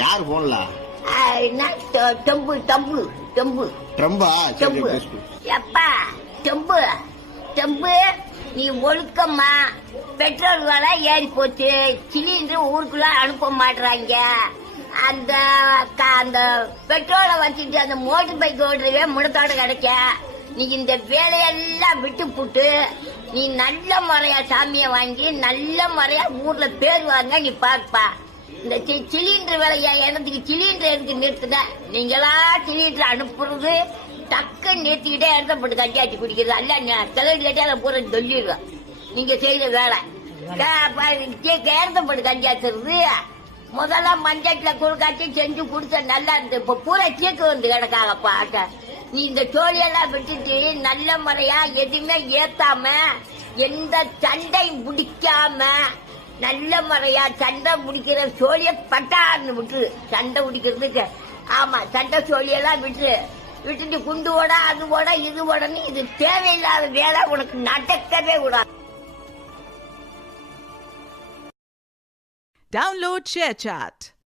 யார் போன்ல டம்பு டம்பு டம்பு ட்ரம்பா டம்பு எப்பா டம்பு டம்பு நீ ஒழுக்கம்மா பெட்ரோல் விலை ஏறி போச்சு சிலிண்டர் ஊருக்குள்ள அனுப்ப மாட்டுறாங்க அந்த அந்த பெட்ரோலை வச்சுட்டு அந்த மோட்டர் பைக் ஓடுறவே முடத்தோட கிடைக்க நீ இந்த வேலையெல்லாம் விட்டு புட்டு நீ நல்ல முறையா சாமிய வாங்கி நல்ல முறையா ஊர்ல பேர் வாங்க நீ பாப்பா இந்த சிலிண்டர் வேலையா இடத்துக்கு சிலிண்டர் எதுக்கு நிறுத்துன நீங்களா சிலிண்டர் அனுப்புறது டக்கு நிறுத்திக்கிட்டே இடத்தப்பட்டு கஞ்சாச்சி குடிக்கிறது அல்ல தலைவர் கேட்டா பூரா சொல்லிடுவேன் நீங்க செய்யற வேலை இடத்தப்பட்டு கஞ்சாச்சுறது முதல்ல மஞ்சட்ல குறுக்காச்சி செஞ்சு குடிச்ச நல்லா இருந்து இப்ப பூரா சீக்கு வந்து கிடக்காங்கப்பா நீ இந்த சோழியெல்லாம் விட்டுட்டு நல்ல முறையா எதுவுமே ஏத்தாம எந்த சண்டையும் பிடிக்காம நல்ல முறையா சண்டை பிடிக்கிற சோழிய பட்டான்னு விட்டு சண்டை பிடிக்கிறதுக்கு ஆமா சண்டை சோழியெல்லாம் விட்டுட்டு குண்டு ஓட அது ஓட இது ஓடன்னு இது தேவையில்லாத வேலை உனக்கு நடக்கவே கூடாது. Download ShareChat.